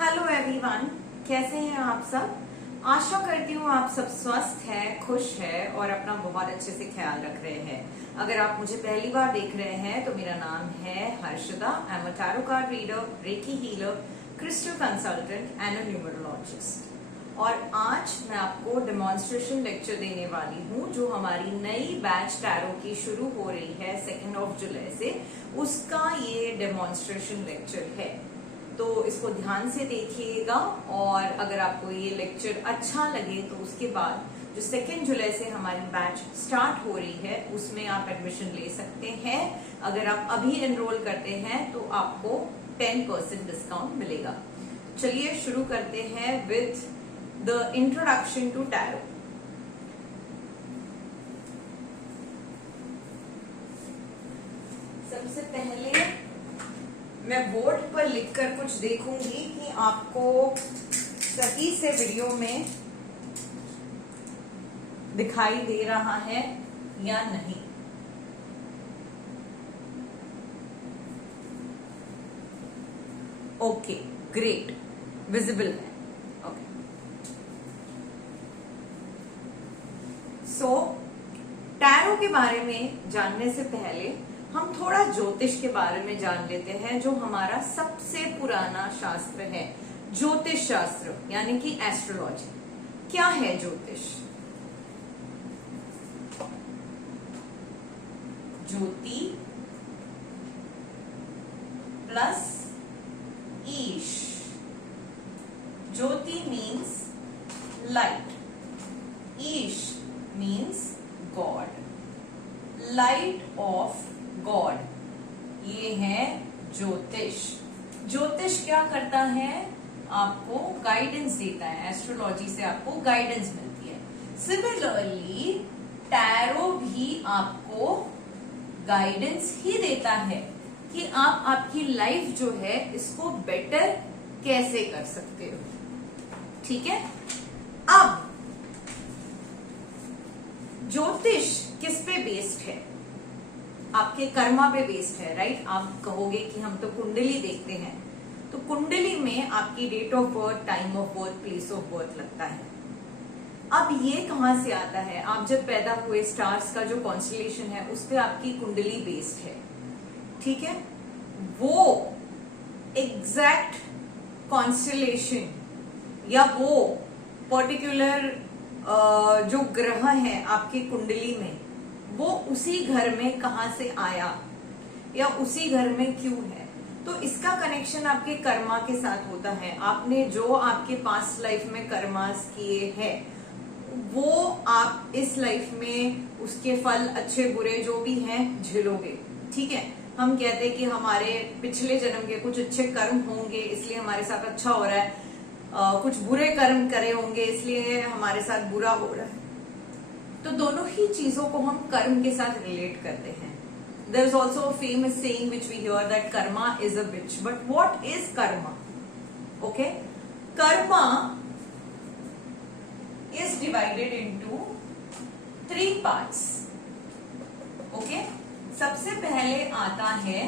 Hello everyone, कैसे हैं आप सब। आशा करती हूँ आप सब स्वस्थ हैं, खुश हैं और अपना बहुत अच्छे से ख्याल रख रहे हैं। अगर आप मुझे पहली बार देख रहे हैं तो मेरा नाम है Harshada. I am a tarot card reader, recce healer, crystal consultant and a numerologist. और आज मैं आपको डेमोन्स्ट्रेशन लेक्चर देने वाली हूँ जो हमारी नई बैच टैरो की शुरू हो रही है 2 जुलाई से। उसका ये डेमोन्स्ट्रेशन लेक्चर है, तो इसको ध्यान से देखिएगा। और अगर आपको ये लेक्चर अच्छा लगे तो उसके बाद जो 2 जुलाई से हमारी बैच स्टार्ट हो रही है उसमें आप एडमिशन ले सकते हैं। अगर आप अभी एनरोल करते हैं तो आपको 10% डिस्काउंट मिलेगा। चलिए शुरू करते हैं with the introduction to tarot. सबसे पहले मैं बोर्ड पर लिखकर कुछ देखूंगी कि आपको सही से वीडियो में दिखाई दे रहा है या नहीं। ओके, ग्रेट, विजिबल है। ओके, सो टैरो के बारे में जानने से पहले हम थोड़ा ज्योतिष के बारे में जान लेते हैं, जो हमारा सबसे पुराना शास्त्र है, ज्योतिष शास्त्र यानी कि एस्ट्रोलॉजी। क्या है ज्योतिष? ज्योति प्लस ईश। ज्योति मीन्स लाइट, ईश means god, light of god, ये है ज्योतिष। ज्योतिष क्या करता है? आपको गाइडेंस देता है, एस्ट्रोलॉजी से आपको गाइडेंस मिलती है। सिमिलरली टैरो भी आपको गाइडेंस ही देता है कि आप आपकी लाइफ जो है इसको बेटर कैसे कर सकते हो। ठीक है, अब ज्योतिष किस पे बेस्ड है? आपके कर्मा पे बेस्ड है, राइट। आप कहोगे कि हम तो कुंडली देखते हैं, तो कुंडली में आपकी date of birth, time of birth, place of birth लगता है। अब ये कहां से आता है? आप जब पैदा हुए स्टार्स का जो कॉन्स्टलेशन है उस पे आपकी कुंडली बेस्ड है। ठीक है, वो एग्जैक्ट कॉन्स्टलेशन या वो पर्टिकुलर जो ग्रह है आपकी कुंडली में, वो उसी घर में कहां से आया या उसी घर में क्यों है, तो इसका कनेक्शन आपके कर्मा के साथ होता है। आपने जो आपके पास्ट लाइफ में कर्मास किए हैं वो आप इस लाइफ में उसके फल अच्छे बुरे जो भी हैं झेलोगे। ठीक है, हम कहते हैं कि हमारे पिछले जन्म के कुछ अच्छे कर्म होंगे इसलिए हमारे साथ अच्छा हो रहा है, कुछ बुरे कर्म करे होंगे इसलिए हमारे साथ बुरा हो रहा है। तो दोनों ही चीजों को हम कर्म के साथ रिलेट करते हैं। There is also a famous saying which we hear that karma is a bitch, but what is karma? Okay, karma is divided into 3 parts. Okay, सबसे पहले आता है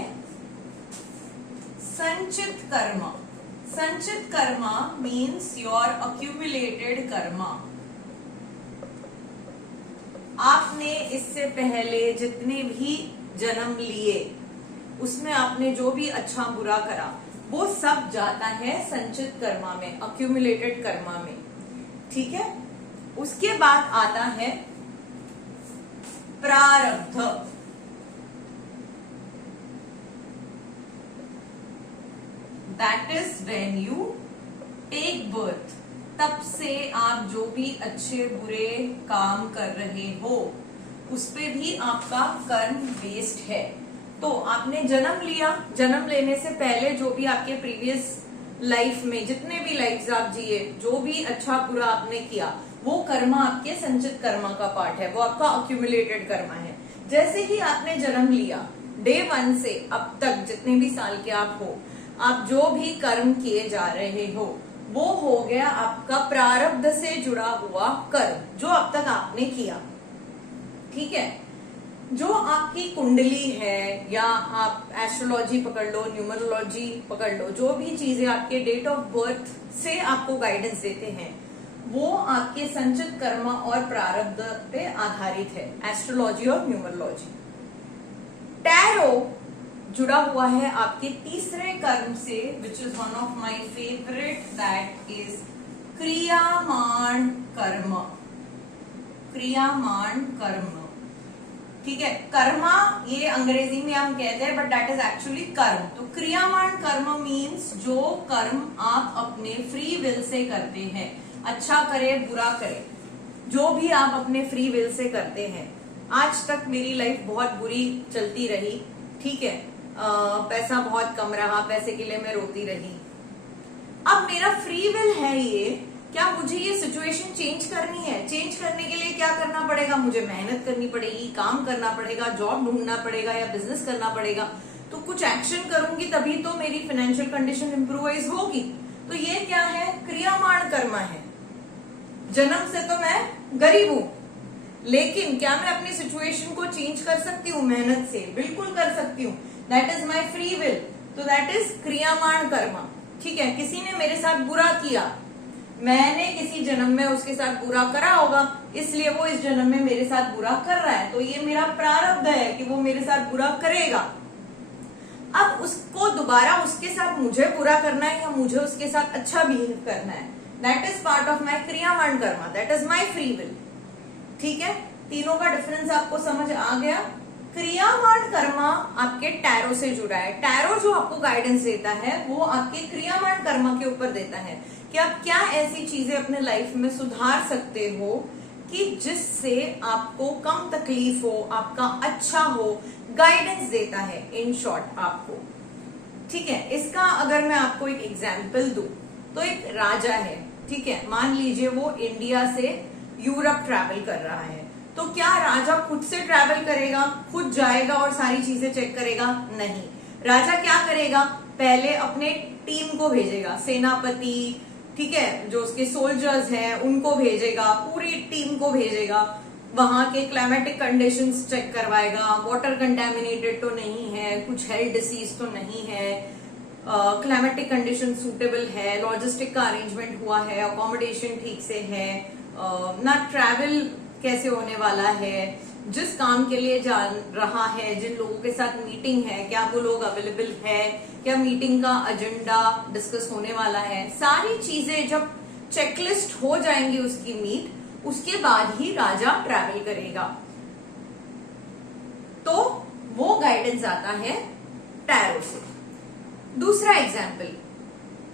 संचित karma. Sanchit karma means your accumulated karma. आपने इससे पहले जितने भी जन्म लिए उसमें आपने जो भी अच्छा बुरा करा वो सब जाता है संचित कर्मा में, अक्यूमुलेटेड कर्मा में। ठीक है, उसके बाद आता है प्रारब्ध। That is when you take birth. तब से आप जो भी अच्छे बुरे काम कर रहे हो उस पे भी आपका कर्म बेस्ड है। तो आपने जन्म लिया, जन्म लेने से पहले जो भी आपके प्रीवियस लाइफ में जितने भी लाइफ्स आप जिए, जो भी अच्छा बुरा आपने किया, वो कर्मा आपके संचित कर्मा का पार्ट है, वो आपका अक्यूमुलेटेड कर्मा है। जैसे ही आपने जन्म लिया, डे 1 से अब तक जितने भी साल के आप हो, आप जो भी कर्म किए जा रहे हो वो हो गया आपका प्रारब्ध से जुड़ा हुआ कर्म जो अब तक आपने किया। ठीक है, जो आपकी कुंडली है, या आप एस्ट्रोलॉजी पकड़ लो, न्यूमरोलॉजी पकड़ लो, जो भी चीजें आपके डेट ऑफ बर्थ से आपको गाइडेंस देते हैं, वो आपके संचित कर्म और प्रारब्ध पे आधारित है, एस्ट्रोलॉजी और न्यूमरोलॉजी। टैरो जुड़ा हुआ है आपके तीसरे कर्म से, which is one of my favourite, that is क्रियामाण कर्म। क्रियामाण कर्म, ठीक है। कर्मा ये अंग्रेजी में हम कहते हैं, बट दैट इज एक्चुअली कर्म। तो क्रियामाण कर्म मीन्स जो कर्म आप अपने फ्री विल से करते हैं, अच्छा करे बुरा करे, जो भी आप अपने फ्री विल से करते हैं। आज तक मेरी लाइफ बहुत बुरी चलती रही, ठीक है, पैसा बहुत कम रहा, पैसे के लिए मैं रोती रही। अब मेरा फ्री विल है ये, क्या मुझे ये सिचुएशन चेंज करनी है? चेंज करने के लिए क्या करना पड़ेगा? मुझे मेहनत करनी पड़ेगी, काम करना पड़ेगा, जॉब ढूंढना पड़ेगा या बिजनेस करना पड़ेगा। तो कुछ एक्शन करूंगी तभी तो मेरी फाइनेंशियल कंडीशन इंप्रूवाइज होगी। तो ये क्या है? क्रियामाण कर्म है। जन्म से तो मैं गरीब हूं, लेकिन क्या मैं अपनी सिचुएशन को चेंज कर सकती हूँ मेहनत से? बिल्कुल कर सकती हूँ। That is my free will. तो दैट इज क्रियामाण कर्म, ठीक है। किसी ने मेरे साथ बुरा किया, मैंने किसी जन्म में उसके साथ बुरा करा होगा, इसलिए वो इस जन्म में मेरे साथ बुरा कर रहा है। तो ये मेरा प्रारब्ध है कि वो मेरे साथ बुरा करेगा। अब उसको दोबारा उसके साथ मुझे बुरा करना है या मुझे उसके साथ अच्छा बिहेव करना है, that is part of my क्रियामाण कर्म, that is my free will, ठीक है। तीनों का डिफरेंस आपको समझ आ गया। क्रियामाण कर्म आपके टैरो से जुड़ा है। टैरो जो आपको गाइडेंस देता है वो आपके क्रियामाण कर्म के ऊपर देता है कि आप क्या ऐसी चीजें अपने लाइफ में सुधार सकते हो कि जिससे आपको कम तकलीफ हो, आपका अच्छा हो, गाइडेंस देता है इन शॉर्ट आपको, ठीक है। इसका अगर मैं आपको एक एग्जाम्पल दूं तो एक राजा है, ठीक है, मान लीजिए वो इंडिया से यूरोप ट्रैवल कर रहा है। तो क्या राजा खुद से ट्रैवल करेगा, खुद जाएगा और सारी चीजें चेक करेगा? नहीं। राजा क्या करेगा? पहले अपने टीम को भेजेगा, सेनापति, ठीक है, जो उसके सोल्जर्स हैं उनको भेजेगा, पूरी टीम को भेजेगा, वहां के क्लाइमेटिक कंडीशंस चेक करवाएगा, वाटर कंटेमिनेटेड तो नहीं है, कुछ हेल्थ डिसीज तो नहीं है, क्लाइमेटिक कंडीशन सूटेबल है, लॉजिस्टिक का अरेंजमेंट हुआ है, अकोमोडेशन ठीक से है, ना ट्रैवल कैसे होने वाला है, जिस काम के लिए जा रहा है, जिन लोगों के साथ मीटिंग है, क्या वो लोग अवेलेबल है, क्या मीटिंग का एजेंडा डिस्कस होने वाला है, सारी चीजें जब चेकलिस्ट हो जाएंगी उसकी मीट, उसके बाद ही राजा ट्रैवल करेगा। तो वो गाइडेंस आता है टैरो से। दूसरा एग्जाम्पल,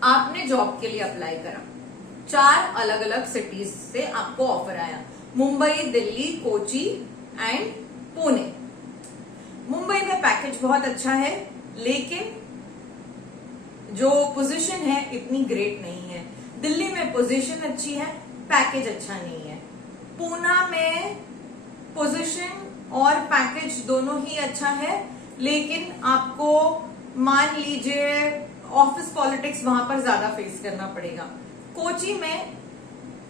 आपने जॉब के लिए अप्लाई करा, 4 अलग अलग सिटीज से आपको ऑफर आया, मुंबई, दिल्ली, कोची एंड पुणे। मुंबई में पैकेज बहुत अच्छा है, लेकिन जो पोजीशन है इतनी ग्रेट नहीं है। दिल्ली में पोजीशन अच्छी है, पैकेज अच्छा नहीं है। पूना में पोजीशन और पैकेज दोनों ही अच्छा है, लेकिन आपको मान लीजिए ऑफिस पॉलिटिक्स वहां पर ज्यादा फेस करना पड़ेगा। कोची में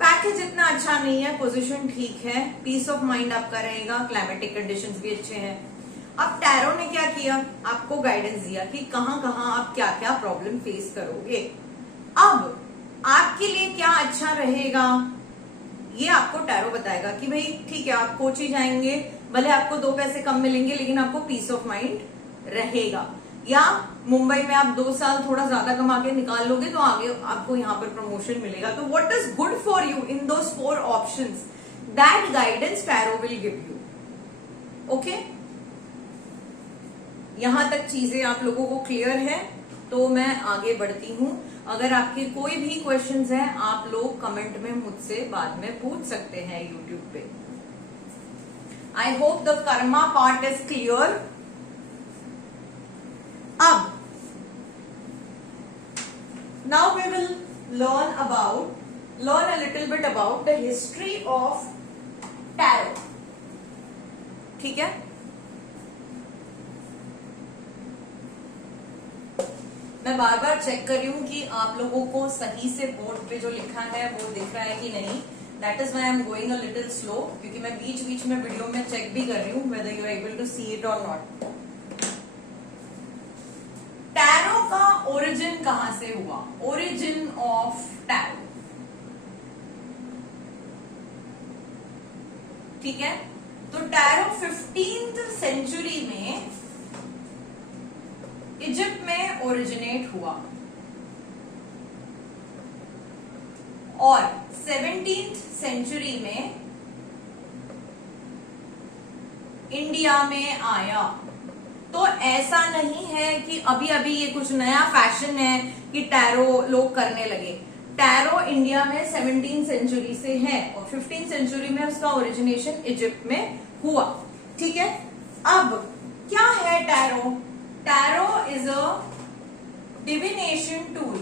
पैकेज इतना अच्छा नहीं है, पोजीशन ठीक है, पीस ऑफ माइंड आपका रहेगा, क्लाइमेटिक कंडीशंस भी अच्छे हैं। अब टैरो ने क्या किया? आपको गाइडेंस दिया कि कहां कहां आप क्या क्या प्रॉब्लम फेस करोगे। अब आपके लिए क्या अच्छा रहेगा ये आपको टैरो बताएगा कि भाई ठीक है, आप कोची जाएंगे, भले आपको 2 पैसे कम मिलेंगे, लेकिन आपको पीस ऑफ माइंड रहेगा। या मुंबई में आप 2 साल थोड़ा ज्यादा कमा के निकाल लोगे तो आगे आपको यहाँ पर प्रमोशन मिलेगा। तो what is good for you in those 4 options, that guidance tarot will give you. Okay, यहां तक चीजें आप लोगों को क्लियर है? तो मैं आगे बढ़ती हूं। अगर आपके कोई भी क्वेश्चंस हैं, आप लोग कमेंट में मुझसे बाद में पूछ सकते हैं यूट्यूब पे। I hope the karma part is clear. अब now we will learn a little bit about the history of tarot, ठीक है। मैं बार बार चेक कर रही हूं कि आप लोगों को सही से बोर्ड पे जो लिखा है वो दिख रहा है कि नहीं। That is why I am going a little slow, क्योंकि मैं बीच बीच में वीडियो में चेक भी कर रही हूँ whether you are able to see it और नॉट। टैरो का ओरिजिन कहां से हुआ? ओरिजिन ऑफ टैरो, ठीक है। तो टैरो 15th सेंचुरी में इजिप्ट में ओरिजिनेट हुआ और 17th सेंचुरी में इंडिया में आया। तो ऐसा नहीं है कि अभी अभी ये कुछ नया फैशन है कि टैरो लोग करने लगे। टैरो इंडिया में 17th सेंचुरी से है और 15th सेंचुरी में उसका ओरिजिनेशन इजिप्ट में हुआ, ठीक है। अब क्या है tarot? Tarot is a divination tool,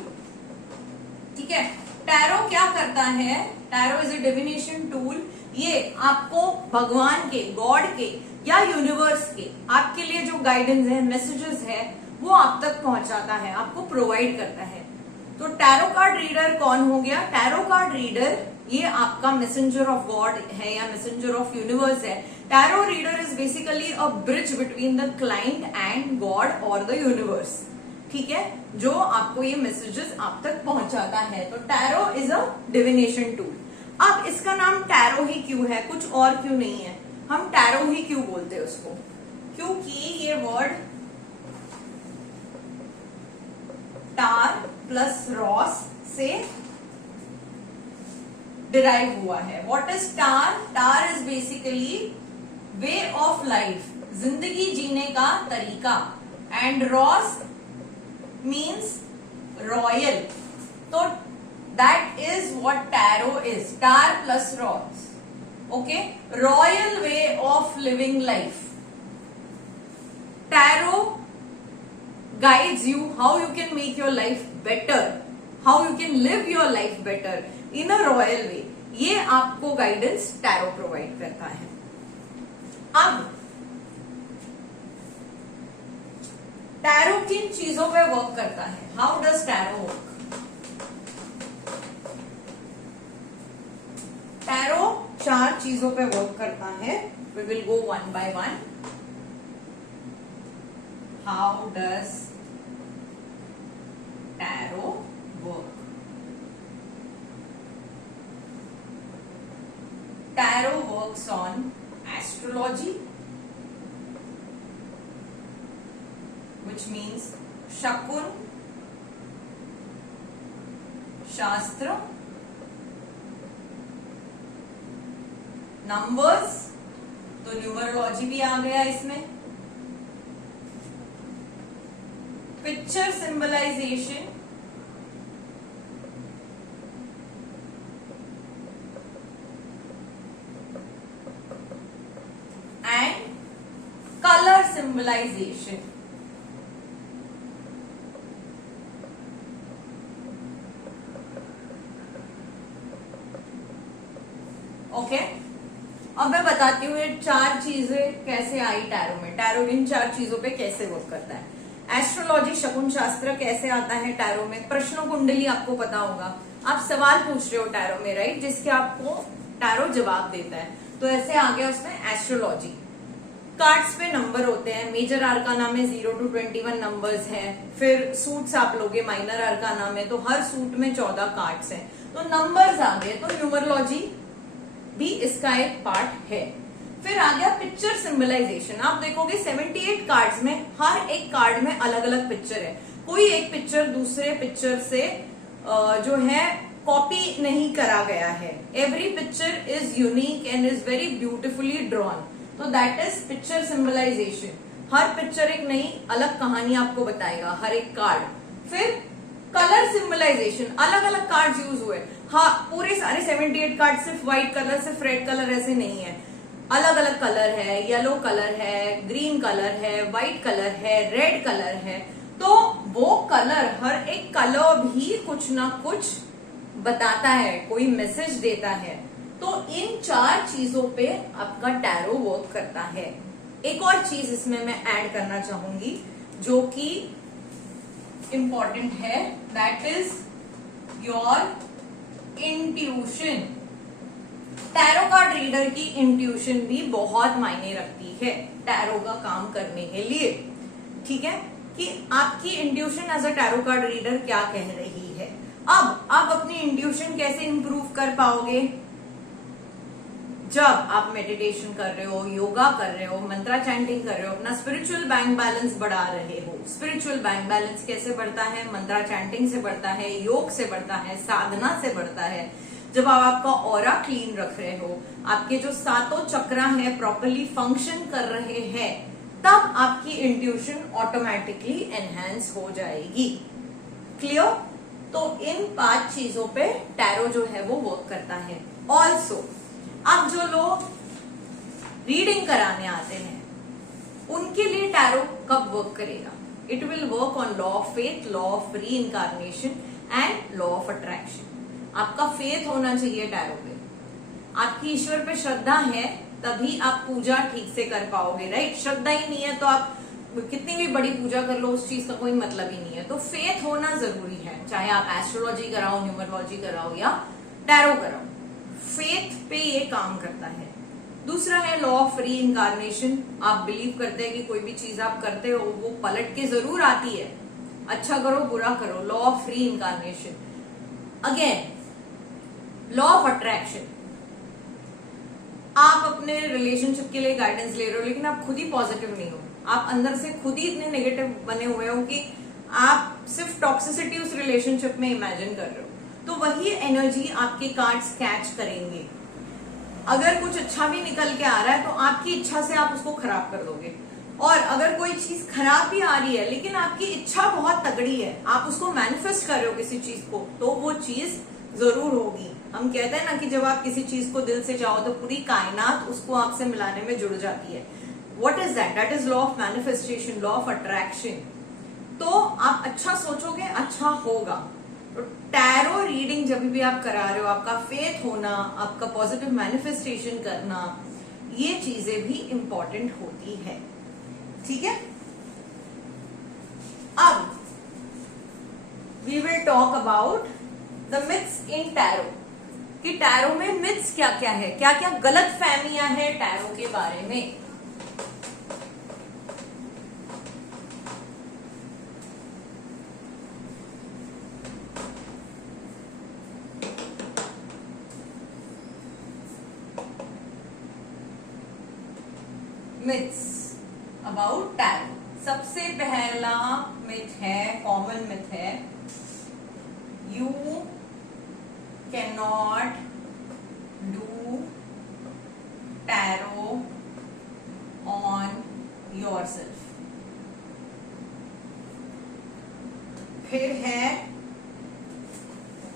ठीक है। टैरो क्या करता है? Tarot is a divination tool. ये आपको भगवान के, गॉड के या यूनिवर्स के आपके लिए जो गाइडेंस है, मैसेजेस है, वो आप तक पहुंचाता है, आपको प्रोवाइड करता है। तो टैरो कार्ड रीडर कौन हो गया? टैरो कार्ड रीडर ये आपका मैसेंजर ऑफ गॉड है या मैसेंजर ऑफ यूनिवर्स है। Tarot reader is basically a bridge between the client and God और द यूनिवर्स, ठीक है, जो आपको ये मैसेजेस आप तक पहुंचाता है। तो tarot is a divination tool. अब इसका नाम टैरो ही क्यों है, कुछ और क्यों नहीं है? हम टैरो ही क्यों बोलते हैं उसको? क्योंकि ये वर्ड टार प्लस रॉस से डिराइव हुआ है। What is tar? Tar is basically way of life, जिंदगी जीने का तरीका, एंड रॉस मीन्स रॉयल। तो that is what tarot is, tar plus Ross, okay, royal way of living life. Tarot guides you how you can make your life better, how you can live your life better in a royal way। ये आपको guidance tarot provide करता है। अब tarot किन चीजों पे work करता है? How does tarot work? Tarot 4 चीजों पे वर्क करता है। We will go one by one. How does tarot work? Tarot works on astrology, which means शकुन, शास्त्र, नंबर्स, तो न्यूमरोलॉजी भी आ गया इसमें, picture symbolisation, and colour symbolisation. Okay, अब मैं बताती हूँ ये 4 चीजें कैसे आई टैरो में। टैरो इन 4 चीजों पे कैसे वर्क करता है। एस्ट्रोलॉजी, शकुन शास्त्र कैसे आता है टैरो में? प्रश्न कुंडली आपको पता होगा, आप सवाल पूछ रहे हो टैरो में, राइट, जिसके आपको टैरो जवाब देता है। तो ऐसे आ गया उसमें एस्ट्रोलॉजी। कार्ड्स पे नंबर होते हैं, मेजर आर्काना में 0 to 21 नंबर्स हैं। फिर सूट्स आप लोगे माइनर आर्काना में, तो हर सूट में 14 कार्ड्स हैं, तो नंबर्स आ गए। तो न्यूमरोलॉजी भी इसका एक पार्ट है। फिर आ गया पिक्चर सिंबलाइजेशन। आप देखोगे 78 कार्ड्स में हर एक कार्ड में अलग अलग पिक्चर है। कोई एक पिक्चर दूसरे पिक्चर से जो है कॉपी नहीं करा गया है। Every picture is unique and is very beautifully drawn. तो दैट इज पिक्चर सिंबलाइजेशन। हर पिक्चर एक नई अलग कहानी आपको बताएगा, हर एक कार्ड। फिर कलर सिंबलाइजेशन, अलग अलग कार्ड यूज हुए। हाँ, पूरे सारे 78 कार्ड सिर्फ व्हाइट कलर, सिर्फ रेड कलर ऐसे नहीं है, अलग अलग कलर है, येलो कलर है, ग्रीन कलर है, व्हाइट कलर है, रेड कलर है। तो वो कलर, हर एक कलर भी कुछ ना कुछ बताता है, कोई मैसेज देता है। तो इन 4 चीजों पे आपका टैरो वर्क करता है। एक और चीज इसमें मैं ऐड करना चाहूंगी जो कि इंपॉर्टेंट है, that is your intuition. Tarot card reader की इंट्यूशन भी बहुत मायने रखती है टैरो का काम करने के लिए। ठीक है, कि आपकी intuition as a tarot card reader क्या कह रही है। अब आप अपनी इंट्यूशन कैसे इंप्रूव कर पाओगे? जब आप मेडिटेशन कर रहे हो, योगा कर रहे हो, मंत्रा चैंटिंग कर रहे हो, अपना स्पिरिचुअल बैंक बैलेंस बढ़ा रहे हो। स्पिरिचुअल बैंक बैलेंस कैसे बढ़ता है? मंत्रा चैंटिंग से बढ़ता है, योग से बढ़ता है, साधना से बढ़ता है। जब आप आपका ऑरा क्लीन रख रहे हो, आपके जो सातों चक्र है प्रॉपरली फंक्शन कर रहे हैं, तब आपकी इंट्यूशन ऑटोमेटिकली एनहेंस हो जाएगी। क्लियर? तो इन 5 चीजों पे टैरो जो है वो वर्क करता है। ऑल्सो अब जो लोग रीडिंग कराने आते हैं उनके लिए टैरो कब वर्क करेगा? It will work on law of faith, law of री incarnation and law of attraction. आपका फेथ होना चाहिए टैरो पे, आपकी ईश्वर पे श्रद्धा है, तभी आप पूजा ठीक से कर पाओगे, राइट? श्रद्धा ही नहीं है तो आप कितनी भी बड़ी पूजा कर लो, उस चीज का कोई मतलब ही नहीं है। तो फेथ होना जरूरी है, चाहे आप एस्ट्रोलॉजी कराओ, न्यूमरोलॉजी कराओ या टैरो कराओ, फेथ पे ये काम करता है। दूसरा है लॉ ऑफ री इनकारनेशन। आप बिलीव करते हैं कि कोई भी चीज आप करते हो वो पलट के जरूर आती है, अच्छा करो बुरा करो, लॉ ऑफ री incarnation. Again law of attraction. आप अपने रिलेशनशिप के लिए गाइडेंस ले रहे हो लेकिन आप खुद ही पॉजिटिव नहीं हो, आप अंदर से खुद ही इतने नेगेटिव बने हुए हो कि आप सिर्फ टॉक्सिसिटी उस रिलेशनशिप में इमेजिन कर रहे हो, तो वही एनर्जी आपके कार्ड्स कैच करेंगे। अगर कुछ अच्छा भी निकल के आ रहा है तो आपकी इच्छा से आप उसको खराब कर दोगे, और अगर कोई चीज खराब भी आ रही है लेकिन आपकी इच्छा बहुत तगड़ी है, आप उसको मैनिफेस्ट कर रहे हो किसी चीज को, तो वो चीज जरूर होगी। हम कहते हैं ना कि जब आप किसी चीज को दिल से चाहो तो पूरी कायनात उसको आपसे मिलाने में जुड़ जाती है। What is that? That is law of manifestation, law of attraction. तो आप अच्छा सोचोगे, अच्छा होगा। तो टैरो रीडिंग जब भी आप करा रहे हो, आपका फेथ होना, आपका पॉजिटिव मैनिफेस्टेशन करना, ये चीजें भी इंपॉर्टेंट होती है। ठीक है, अब we will talk about the myths in tarot, कि टैरो में मिथ्स क्या क्या है, क्या क्या गलत फहमियां हैं टैरो के बारे में। Myths about tarot. सबसे पहला मिथ है, कॉमन मिथ है, you cannot do tarot on yourself। फिर है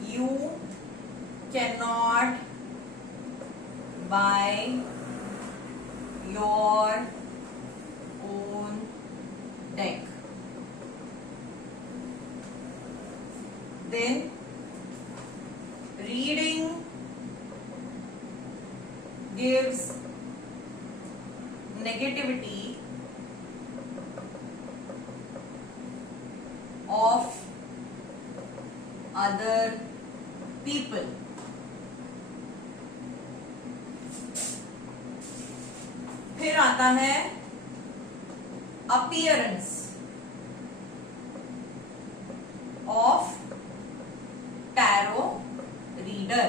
you cannot buy your own deck। then reading gives negativity of other people। फिर आता है appearance of tarot रीडर।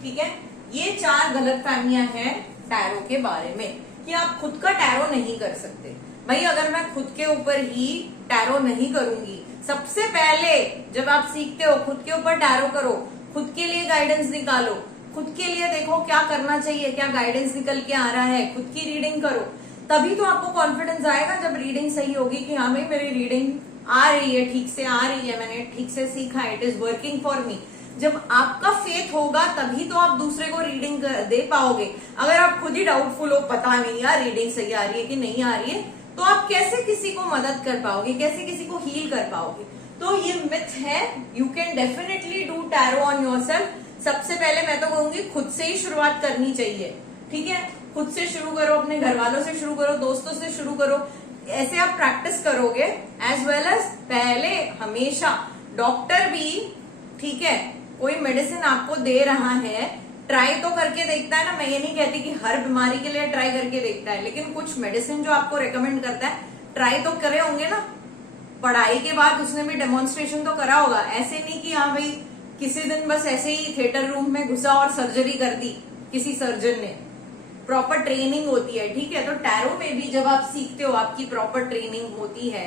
ठीक है, ये 4 गलत फहमियां हैं टैरो के बारे में, कि आप खुद का टैरो नहीं कर सकते। भाई अगर मैं खुद के ऊपर ही टैरो नहीं करूंगी, सबसे पहले जब आप सीखते हो खुद के ऊपर टैरो करो, खुद के लिए गाइडेंस निकालो, खुद के लिए देखो क्या करना चाहिए, क्या गाइडेंस निकल के आ रहा है, खुद की रीडिंग करो, तभी तो आपको कॉन्फिडेंस आएगा। जब रीडिंग सही होगी कि हाँ भाई मेरी रीडिंग आ रही है, ठीक से आ रही है, मैंने ठीक से सीखा, it is working for me. जब आपका फेथ होगा तभी तो आप दूसरे को रीडिंग दे पाओगे। अगर आप खुद ही डाउटफुल हो, पता नहीं यार रीडिंग सही आ रही है कि नहीं आ रही है, तो आप कैसे किसी को मदद कर पाओगे, कैसे किसी को हील कर पाओगे? तो ये मिथ है, you can definitely do tarot on yourself. सबसे पहले मैं तो कहूंगी खुद से ही शुरुआत करनी चाहिए। ठीक है, खुद से शुरू करो, अपने घर वालों से शुरू करो, दोस्तों से शुरू करो। ऐसे आप प्रैक्टिस करोगे एज वेल एज पहले हमेशा डॉक्टर भी, ठीक है, कोई मेडिसिन आपको दे रहा है, ट्राई तो करके देखता है ना। मैं ये नहीं कहती कि हर बीमारी के लिए ट्राई करके देखता है, लेकिन कुछ मेडिसिन जो आपको रेकमेंड करता है ट्राई तो करे होंगे ना। पढ़ाई के बाद उसने भी डेमोन्स्ट्रेशन तो करा होगा। ऐसे नहीं कि हाँ भाई किसी दिन बस ऐसे ही थिएटर रूम में घुसा और सर्जरी कर दी किसी सर्जन ने। प्रॉपर ट्रेनिंग होती है, ठीक है। तो टैरो में भी जब आप सीखते हो, आपकी प्रॉपर ट्रेनिंग होती है।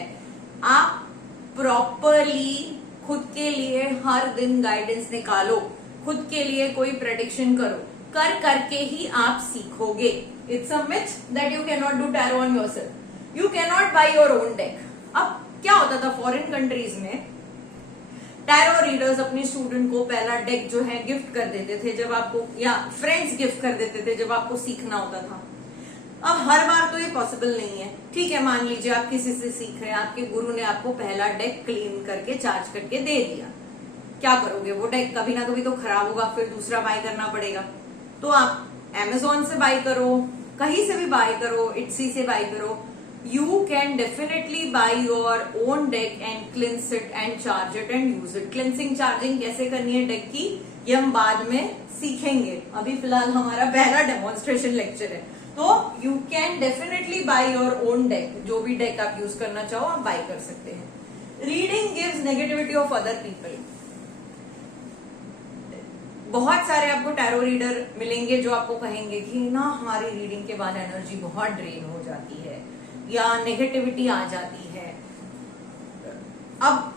आप प्रॉपरली खुद के लिए हर दिन गाइडेंस निकालो, खुद के लिए कोई प्रेडिक्शन करो, कर करके ही आप सीखोगे। It's a myth that you can not do tarot on yourself, you can not by your own deck. अब क्या होता था फॉरेन कंट्रीज में, टैरो रीडर्स अपने स्टूडेंट को पहला डेक जो है गिफ्ट कर देते थे जब आपको, या फ्रेंड्स गिफ्ट कर देते थे जब आपको सीखना होता था। अब हर बार तो ये पॉसिबल नहीं है, ठीक है। मान लीजिए आप किसी से सीख रहे हैं, आपके गुरु ने आपको पहला डेक क्लीन करके चार्ज करके दे दिया, क्या करोगे? वो डेक कभी ना कभी तो खराब होगा, फिर दूसरा बाय करना पड़ेगा। तो आप Amazon से बाय करो, कहीं से भी बाय करो, इट्सी से बाय करो। You can definitely buy your own deck and cleanse it and charge it and use it. Cleansing, charging कैसे करनी है डेक की, ये हम बाद में सीखेंगे। अभी फिलहाल हमारा पहला डेमोन्स्ट्रेशन लेक्चर है। तो you can definitely buy your own deck. जो भी डेक आप यूज करना चाहो आप बाय कर सकते हैं। Reading gives negativity of other people. बहुत सारे आपको टैरो रीडर मिलेंगे जो आपको कहेंगे कि ना हमारी रीडिंग के बाद एनर्जी बहुत ड्रेन हो जाती है या नेगेटिविटी आ जाती है। अब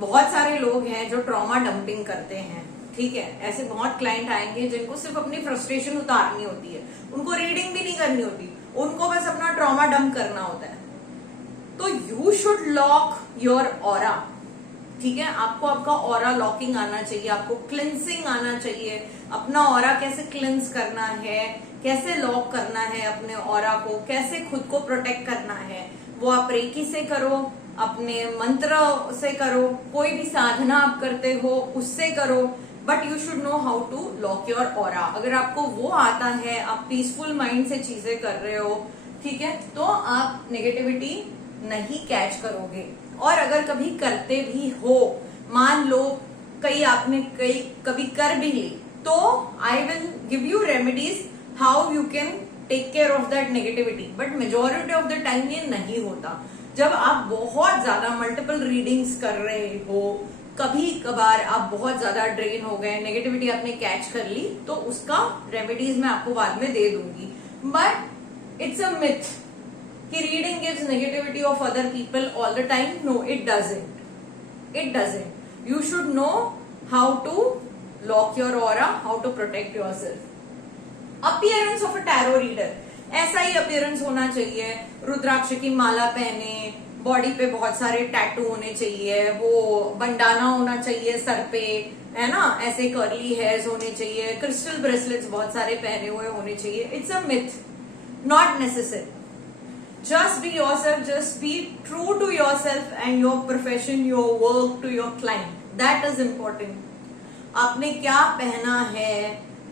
बहुत सारे लोग हैं जो ट्रॉमा डंपिंग करते हैं, ठीक है। ऐसे बहुत क्लाइंट आएंगे जिनको सिर्फ अपनी फ्रस्ट्रेशन उतारनी होती है, उनको रीडिंग भी नहीं करनी होती, उनको बस अपना ट्रॉमा डंप करना होता है। तो you should lock your aura, ठीक है। आपको आपका ऑरा लॉकिंग आना चाहिए, आपको क्लिंसिंग आना चाहिए। अपना ऑरा कैसे क्लिंस करना है, कैसे लॉक करना है अपने ऑरा को, कैसे खुद को प्रोटेक्ट करना है, वो आप रेकी से करो, अपने मंत्र से करो, कोई भी साधना आप करते हो उससे करो, but you should know how to lock your aura. अगर आपको वो आता है, आप पीसफुल माइंड से चीजें कर रहे हो, ठीक है, तो आप नेगेटिविटी नहीं कैच करोगे। और अगर कभी करते भी हो, मान लो आपने कभी कर भी ली, तो I will give you remedies how you can take care of that negativity. But majority of the time ये नहीं होता। जब आप बहुत ज्यादा मल्टीपल रीडिंग्स कर रहे हो, कभी कभार आप बहुत ज्यादा ड्रेन हो गए, नेगेटिविटी आपने कैच कर ली, तो उसका रेमेडीज मैं आपको बाद में दे दूंगी। बट इट्स अ मिथ कि reading gives negativity of other people all the time. No, it doesn't, it doesn't. You should know how to lock your aura, how to protect yourself. Appearance of a tarot reader, ऐसा ही appearance होना चाहिए। रुद्राक्ष की माला पहने, body पे बहुत सारे tattoo होने चाहिए, वो बंडाना होना चाहिए सर पे, है ना, ऐसे कर्ली हेयर्स होने चाहिए, क्रिस्टल ब्रेसलेट्स बहुत सारे पहने हुए होने चाहिए। It's a myth, not necessary. Just be yourself, just be true to yourself and your profession, your work, to your client. That is important. आपने क्या पहना है,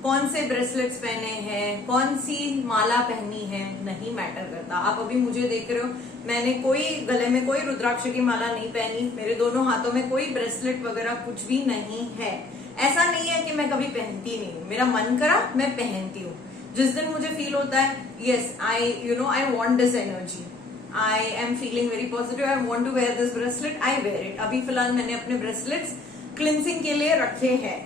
कौन से ब्रेसलेट्स पहने हैं, कौन सी माला पहनी है, नहीं मैटर करता। आप अभी मुझे देख रहे हो, मैंने कोई गले में कोई रुद्राक्ष की माला नहीं पहनी, मेरे दोनों हाथों में कोई ब्रेसलेट वगैरह कुछ भी नहीं है। ऐसा नहीं है कि मैं कभी पहनती नहीं हूँ, मेरा मन करा मैं पहनती हूँ। जिस दिन मुझे फील होता है yes I want this energy, I am feeling very positive, I want to wear this bracelet, I wear it. अभी फिलहाल मैंने अपने ब्रेसलेट्स क्लिंसिंग के लिए रखे हैं,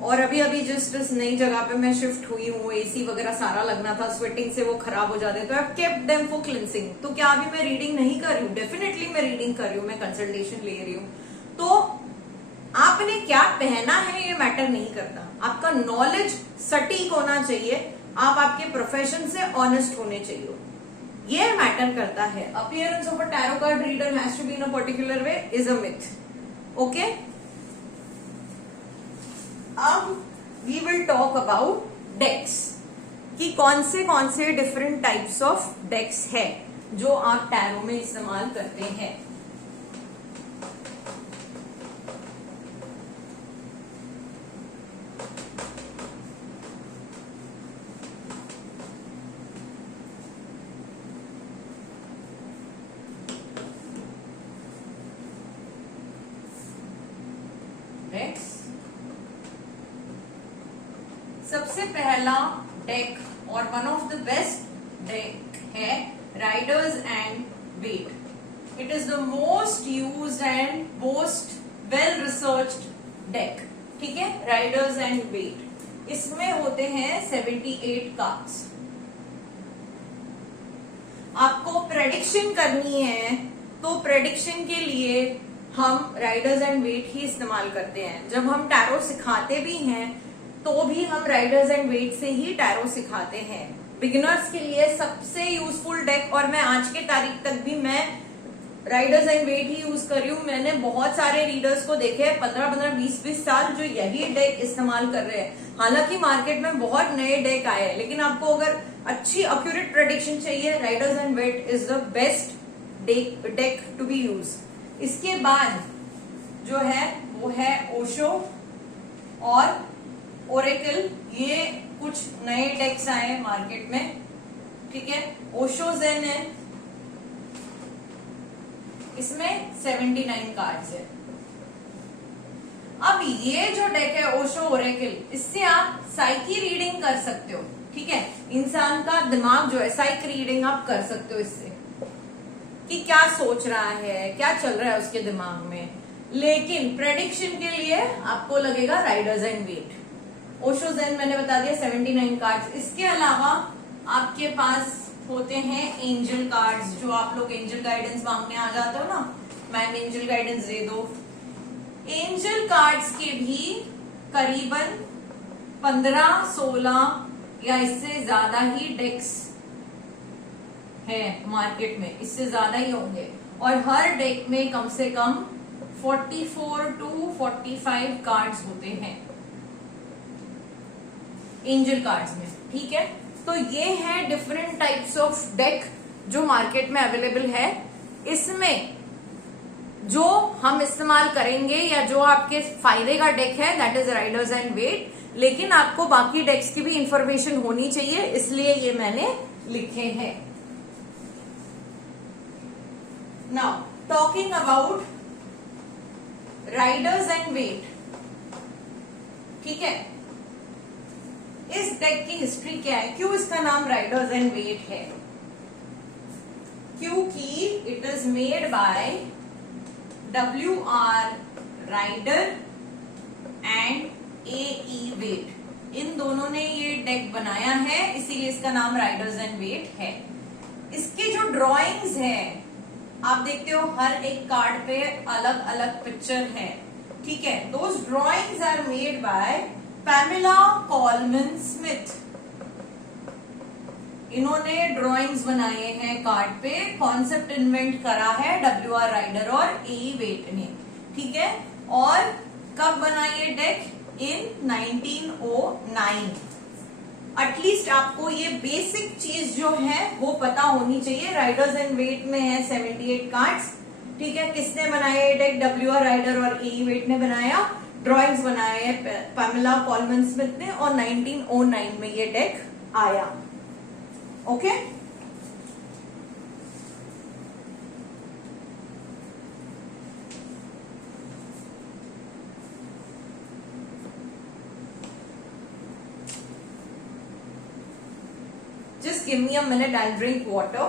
और अभी अभी जस्ट इस नई जगह पे मैं शिफ्ट हुई हूँ, एसी वगैरह सारा लगना था, स्वेटिंग से वो खराब हो जाते, तो आई केप्ट देम फॉर क्लिंसिंग। तो क्या अभी मैं रीडिंग नहीं कर रही हूँ? डेफिनेटली मैं रीडिंग कर रही हूँ, मैं कंसल्टेशन ले रही हूँ। तो आपने क्या पहना है ये मैटर नहीं करता, आपका नॉलेज सटीक होना चाहिए, आप आपके प्रोफेशन से ऑनेस्ट होने चाहिए, ये मैटर करता है। Appearance of a tarot card reader has to be in a particular way is a myth. Okay, अब we will talk about decks, कि कौन से डिफरेंट टाइप्स ऑफ डेक्स है जो आप टैरो में इस्तेमाल करते हैं। Next, सबसे पहला डेक और one of the best deck है Riders and Waite. It is the most used and most well researched deck. ठीक है, राइडर्स एंड वेट। इसमें होते हैं 78 कार्ड्स। आपको प्रेडिक्शन करनी है तो प्रेडिक्शन के लिए हम राइडर्स एंड वेट ही इस्तेमाल करते हैं। जब हम टैरो सिखाते भी हैं तो भी हम राइडर्स एंड वेट से ही टैरो सिखाते हैं। बिगिनर्स के लिए सबसे यूजफुल डेक, और मैं आज के तारीख तक भी मैं राइडर्स एंड वेट ही यूज कर रही हूँ। मैंने बहुत सारे रीडर्स को देखे हैं 15-15, 20-20 साल जो यही डेक इस्तेमाल कर रहे हैं। हालांकि मार्केट में बहुत नए डेक आए हैं, लेकिन आपको अगर अच्छी एक्यूरेट प्रेडिक्शन चाहिए, Riders and Waite is the best deck to be use. इसके बाद जो है वो है ओशो और ओरेकल। ये कुछ नए डेक्स आए हैं मार्केट में। ठीक है, ओशो जेन है, इसमें 79 कार्ड्स है। अब ये जो डेक है ओशो ओरेकल, इससे आप साइकी रीडिंग कर सकते हो। ठीक है, इंसान का दिमाग जो है साइक रीडिंग आप कर सकते हो इससे, कि क्या सोच रहा है, क्या चल रहा है उसके दिमाग में। लेकिन प्रेडिक्शन के लिए आपको लगेगा राइडर्स एंड वेट। ओशो जेन मैंने बता दिया 79 कार्ड्स। इसके अलावा आपके पास होते हैं एंजल कार्ड्स। जो आप लोग एंजल गाइडेंस मांगने आ जाते हो ना, मैम एंजल गाइडेंस दे दो। एंजल कार्ड्स के भी करीबन 15-16 या इससे ज्यादा ही डेक्स है मार्केट में, इससे ज्यादा ही होंगे। और हर डेक में कम से कम 44 to 45 कार्ड्स होते हैं एंजल कार्ड्स में। ठीक है, तो ये है डिफरेंट टाइप्स ऑफ डेक जो मार्केट में अवेलेबल है। इसमें जो हम इस्तेमाल करेंगे या जो आपके फायदे का डेक है that is Riders and Waite, लेकिन आपको बाकी डेक्स की भी इंफॉर्मेशन होनी चाहिए, इसलिए ये मैंने लिखे हैं। Now talking about Riders and Waite. ठीक है, इस डेक की हिस्ट्री क्या है, क्यों इसका नाम राइडर्स एंड वेट है? क्योंकि it is made by WR Rider and AE Waite. इन दोनों ने ये डेक बनाया है, इसीलिए इसका नाम राइडर्स एंड वेट है। इसके जो ड्रॉइंग्स हैं आप देखते हो, हर एक कार्ड पे अलग अलग पिक्चर है। ठीक है, those drawings are made by Pamela Colman Smith. इन्होंने ड्राइंग्स बनाए हैं कार्ड पे, कॉन्सेप्ट इन्वेंट करा है WR राइडर और AE वेट ने। ठीक है, और कब बना ये डेक? इन 1909। एटलीस्ट आपको ये बेसिक चीज जो है वो पता होनी चाहिए। राइडर्स एंड वेट में है 78 कार्ड्स। ठीक है, किसने बनाया ये डेक? WR राइडर और AE वेट ने बनाया। ड्राइंग्स बनाए हैं पैमिला कॉलमन स्मिथ ने, और 1909 में ये डेक आया। Okay, just give me a minute, I'll drink water.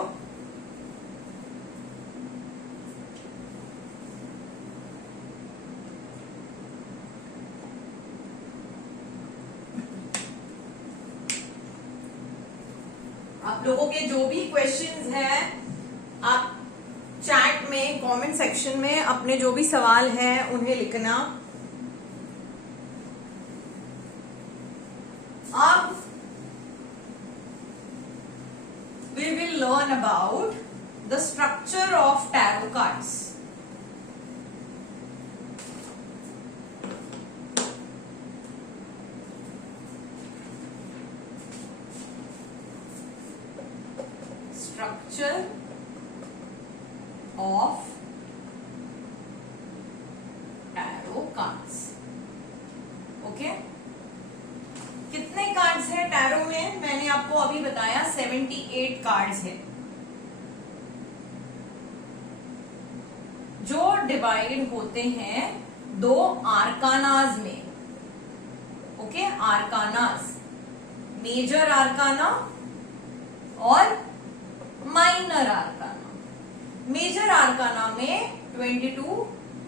आप लोगों के जो भी क्वेश्चंस हैं आप चैट में, कमेंट सेक्शन में अपने जो भी सवाल हैं उन्हें लिखना। अब we will learn about the structure of tarot cards. Structure of tarot cards. Okay? कितने कार्ड्स हैं टैरो में? मैंने आपको अभी बताया 78 कार्ड्स हैं, जो डिवाइड होते हैं 2 आर्कानाज में। ओके, आर्कानाज मेजर आर्काना और माइनर आर्काना। मेजर आर्काना में 22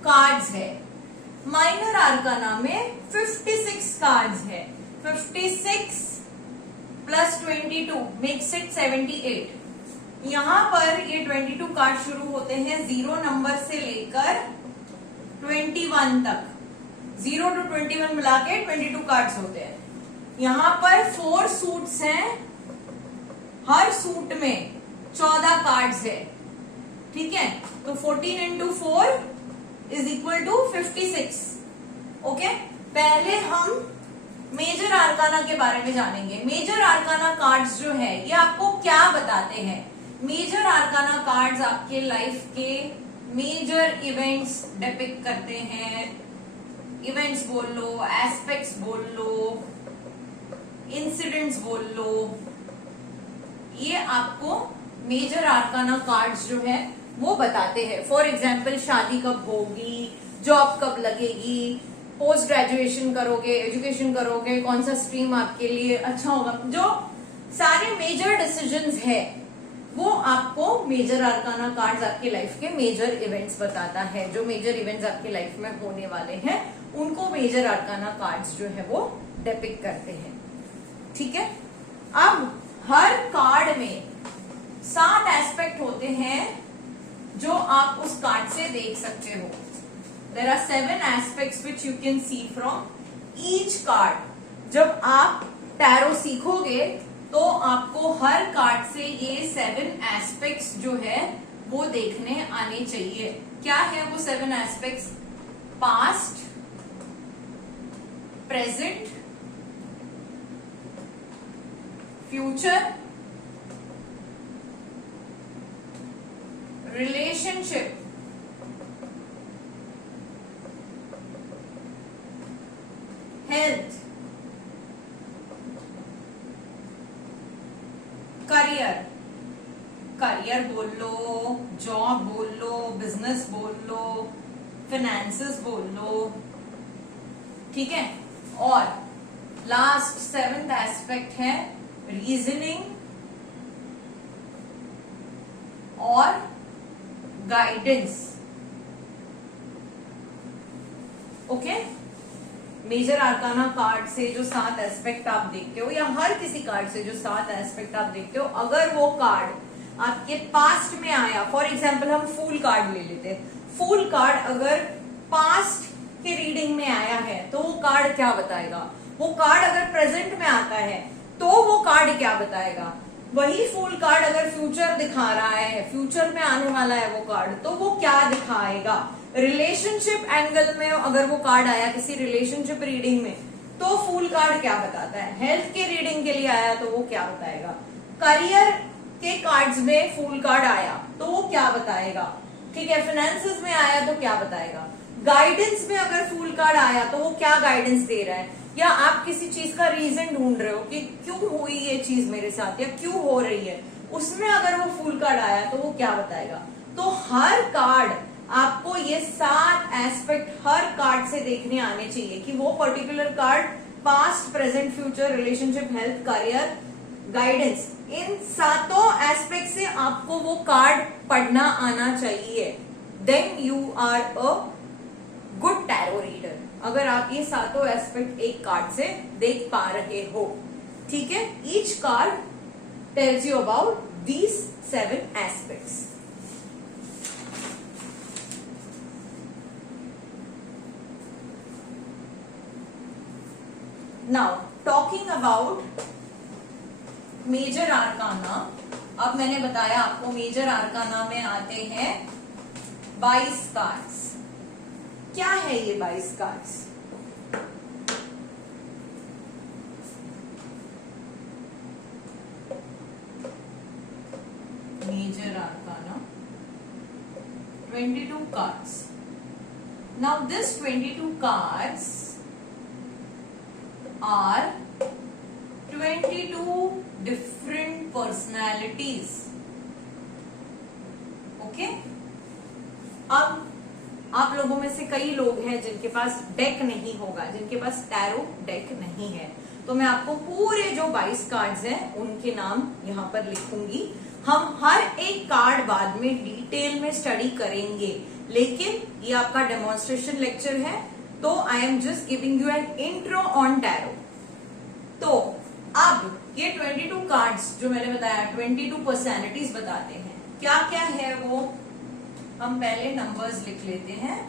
कार्ड्स है, माइनर आर्काना में 56 कार्ड्स है। 56 प्लस 22 मेक्स इट 78। यहां पर ये 22 कार्ड शुरू होते हैं 0 नंबर से लेकर 21 तक। 0 to 21 मिला के 22 कार्ड्स होते हैं। यहां पर 4 सूट्स हैं, हर सूट में 14 कार्ड्स है, ठीक है। तो 14 into 4 is equal to 56। Okay, पहले हम मेजर आर्काना के बारे में जानेंगे। मेजर आर्काना कार्ड्स जो है ये आपको क्या बताते हैं? मेजर आर्काना कार्ड्स आपके लाइफ के मेजर इवेंट्स डिपिक्ट करते हैं। इवेंट्स बोल लो, एस्पेक्ट्स बोल लो, इंसिडेंट्स बोल लो, ये आपको मेजर आर्काना कार्ड्स जो है वो बताते हैं। फॉर एग्जाम्पल, शादी कब होगी, जॉब कब लगेगी, पोस्ट ग्रेजुएशन करोगे, एजुकेशन करोगे, कौन सा स्ट्रीम आपके लिए अच्छा होगा, जो सारे मेजर डिसीजंस है वो आपको मेजर आर्काना कार्ड्स आपके लाइफ के मेजर इवेंट्स बताता है। जो मेजर इवेंट्स आपके लाइफ में होने वाले हैं उनको मेजर आर्काना कार्ड्स जो है वो डिपिक्ट करते हैं, ठीक है। अब हर कार्ड में 7 एस्पेक्ट होते हैं जो आप उस कार्ड से देख सकते हो। There are 7 aspects which you can see from each card. जब आप टैरो सीखोगे तो आपको हर कार्ड से ये 7 एस्पेक्ट्स जो है वो देखने आने चाहिए। क्या है वो 7 aspects? Past, present, future, relationship, health, career. Career बोल लो, जॉब बोल लो, बिजनेस बोल लो, फिनेंसेस बोल लो, ठीक है। और लास्ट 7th एस्पेक्ट है रीजनिंग और guidance. Okay, major arcana card से जो 7 एस्पेक्ट आप देखते हो या हर किसी कार्ड से जो 7 एस्पेक्ट आप देखते हो, अगर वो कार्ड आपके पास्ट में आया, फॉर एग्जाम्पल हम फूल कार्ड ले लेते हैं। फूल कार्ड अगर पास्ट के रीडिंग में आया है तो वो कार्ड क्या बताएगा? वो कार्ड अगर प्रेजेंट में आता है तो वो कार्ड क्या बताएगा? वही फूल कार्ड अगर फ्यूचर दिखा रहा है, फ्यूचर में आने वाला है वो कार्ड, तो वो क्या दिखाएगा? रिलेशनशिप एंगल में अगर वो कार्ड आया किसी रिलेशनशिप रीडिंग में तो फूल कार्ड क्या बताता है? हेल्थ के रीडिंग के लिए आया तो वो क्या बताएगा? करियर के कार्ड्स में फूल कार्ड आया तो वो क्या बताएगा? ठीक है, फाइनेंसेस में आया तो क्या बताएगा? गाइडेंस में अगर फूल कार्ड आया तो वो क्या गाइडेंस दे रहा है? या आप किसी चीज का रीजन ढूंढ रहे हो कि क्यों हुई ये चीज मेरे साथ या क्यों हो रही है, उसमें अगर वो फूल कार्ड आया तो वो क्या बताएगा? तो हर कार्ड आपको ये 7 एस्पेक्ट हर कार्ड से देखने आने चाहिए कि वो particular card past, present, future, relationship, health, career, guidance, इन 7 एस्पेक्ट से आपको वो कार्ड पढ़ना आना चाहिए। Then you are a good tarot reader, अगर आप ये 7 एस्पेक्ट एक कार्ड से देख पा रहे हो, ठीक है। Each card tells you about these 7 aspects. Now talking about major arcana. अब मैंने बताया आपको मेजर आर्काना में आते हैं 22 कार्ड्स। क्या है ये 22 cards? Major arcana 22 cards. Now this 22 cards are 22 different personalities. Okay? अब आप लोगों में से कई लोग हैं जिनके पास डेक नहीं होगा, जिनके पास टैरो डेक नहीं है, तो मैं आपको पूरे जो 22 कार्ड्स हैं उनके नाम यहाँ पर लिखूंगी। हम हर एक कार्ड बाद में डिटेल में स्टडी करेंगे, लेकिन ये आपका डेमोन्स्ट्रेशन लेक्चर है, तो I am just giving you an intro on tarot. तो अब ये 22 कार्ड्स जो मैंने बताया, 22 पर्सनैलिटीज बताते हैं, क्या क्या है वो हम पहले नंबर्स लिख लेते हैं।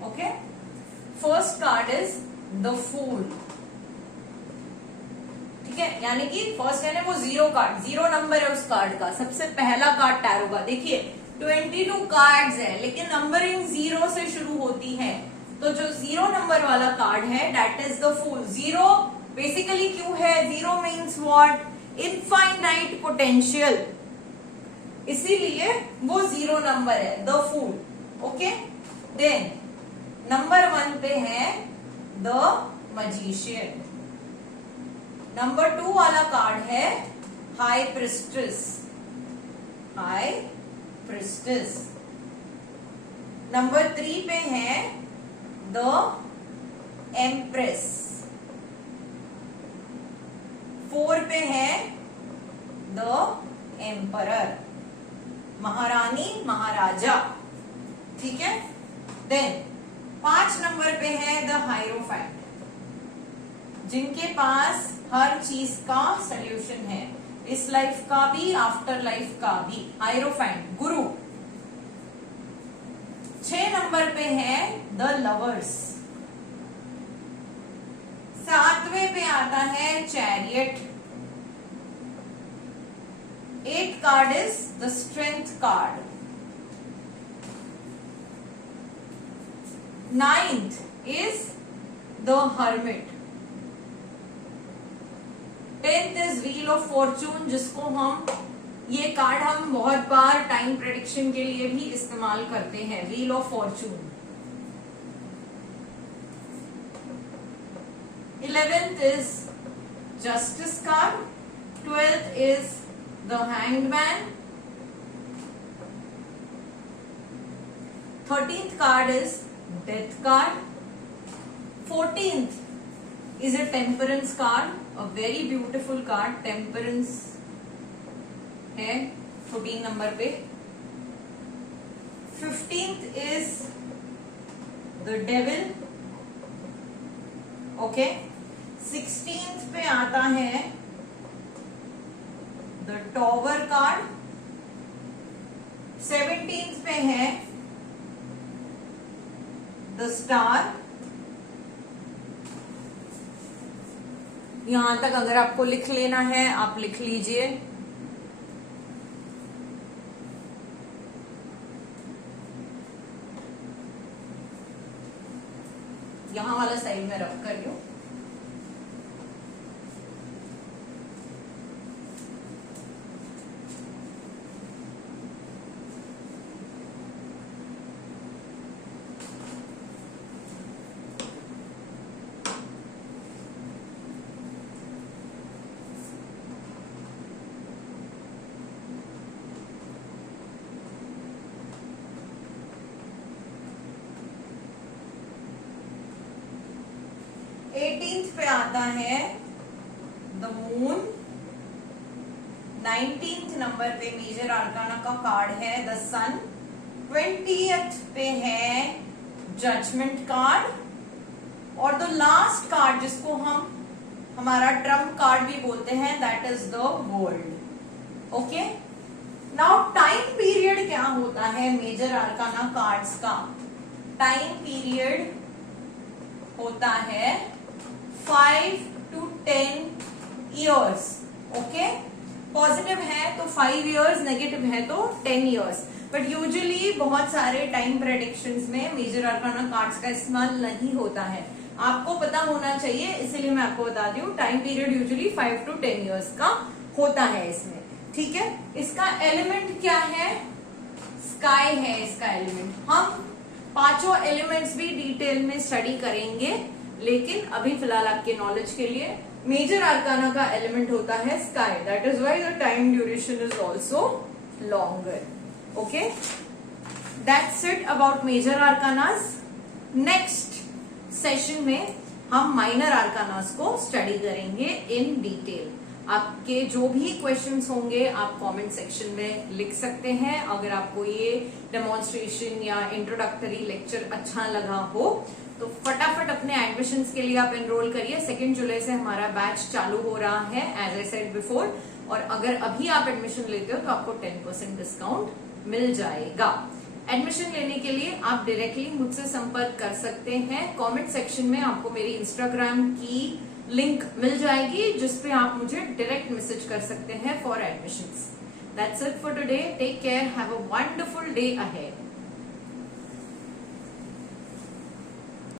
Okay, first card is the fool. ठीक है, यानी कि फर्स्ट है ना वो 0 कार्ड, 0 नंबर है उस कार्ड का, सबसे पहला कार्ड टैरो का। देखिए 22 कार्ड्स है, लेकिन नंबरिंग 0 से शुरू होती है, तो जो 0 नंबर वाला कार्ड है that is the fool. 0 basically क्यों है? 0 मीन्स व्हाट? इनफाइनाइट पोटेंशियल, इसीलिए वो 0 नंबर है, the fool. Okay, then number 1 पे है द मजिशियन। नंबर 2 वाला कार्ड है high priestess, high priestess. Number 3 पे है द एम्प्रेस। 4 पे है द एम्परर, महारानी महाराजा। ठीक है, देन 5 नंबर पे है द हायरोफैंट, जिनके पास हर चीज का सॉल्यूशन है, इस लाइफ का भी आफ्टर लाइफ का भी। हायरोफैंट गुरु। 6 नंबर पे है द लवर्स। 7वें पे आता है chariot. 8th card is the strength card. 9th is the hermit। 10th is wheel of fortune, जिसको हम, ये कार्ड हम बहुत बार टाइम प्रेडिक्शन के लिए भी इस्तेमाल करते हैं, wheel of Fortune. 11th is justice card। 12th is the hanged man। 13th card is death card। 14th is a temperance card, a very beautiful card, temperance है 14 नंबर पे। 15th is the devil। Okay, 16th पे आता है the tower card। 17th पे है the star. यहां तक अगर आपको लिख लेना है आप लिख लीजिए। यहां वाला साइड में रख कर लूं। एटीन्थ पे आता है द मून। 19th नंबर पे मेजर आर्काना का कार्ड है द सन। 20th पे है जजमेंट कार्ड। और द लास्ट कार्ड जिसको हम हमारा ट्रम्प कार्ड भी बोलते हैं that is the world. Okay, now time period क्या होता है मेजर आर्काना कार्ड्स का? टाइम पीरियड होता है 5 to 10 years। ओके, पॉजिटिव है तो 5 years, नेगेटिव है तो 10 years। बट यूजुअली बहुत सारे टाइम प्रेडिक्शंस में मेजर आर्काना कार्ड्स का इस्तेमाल नहीं होता है। आपको पता होना चाहिए, इसीलिए मैं आपको बताती हूँ। Time period usually 5 to 10 years का होता है इसमें, ठीक है। इसका एलिमेंट क्या है? स्काई है इसका एलिमेंट। हम पांचों एलिमेंट्स भी डिटेल में स्टडी करेंगे, लेकिन अभी फिलहाल आपके नॉलेज के लिए मेजर आर्काना का एलिमेंट होता है sky. That is why the time duration is also longer. Okay, that's it about major arcanas. Next session में हम माइनर आर्कानास को स्टडी करेंगे इन डिटेल। आपके जो भी क्वेश्चंस होंगे आप कमेंट सेक्शन में लिख सकते हैं। अगर आपको ये डेमोन्स्ट्रेशन या इंट्रोडक्टरी लेक्चर अच्छा लगा हो तो फटाफट अपने एडमिशन्स के लिए आप एनरोल करिए। 2 जुलाई से हमारा बैच चालू हो रहा है, एज आई सेड बिफोर। और अगर अभी आप एडमिशन लेते हो तो आपको 10% डिस्काउंट मिल जाएगा। एडमिशन लेने के लिए आप डायरेक्टली मुझसे संपर्क कर सकते हैं। कमेंट सेक्शन में आपको मेरी इंस्टाग्राम की लिंक मिल जाएगी, जिसपे आप मुझे डायरेक्ट मैसेज कर सकते हैं for admissions. That's it for today. Take care, have a wonderful day ahead.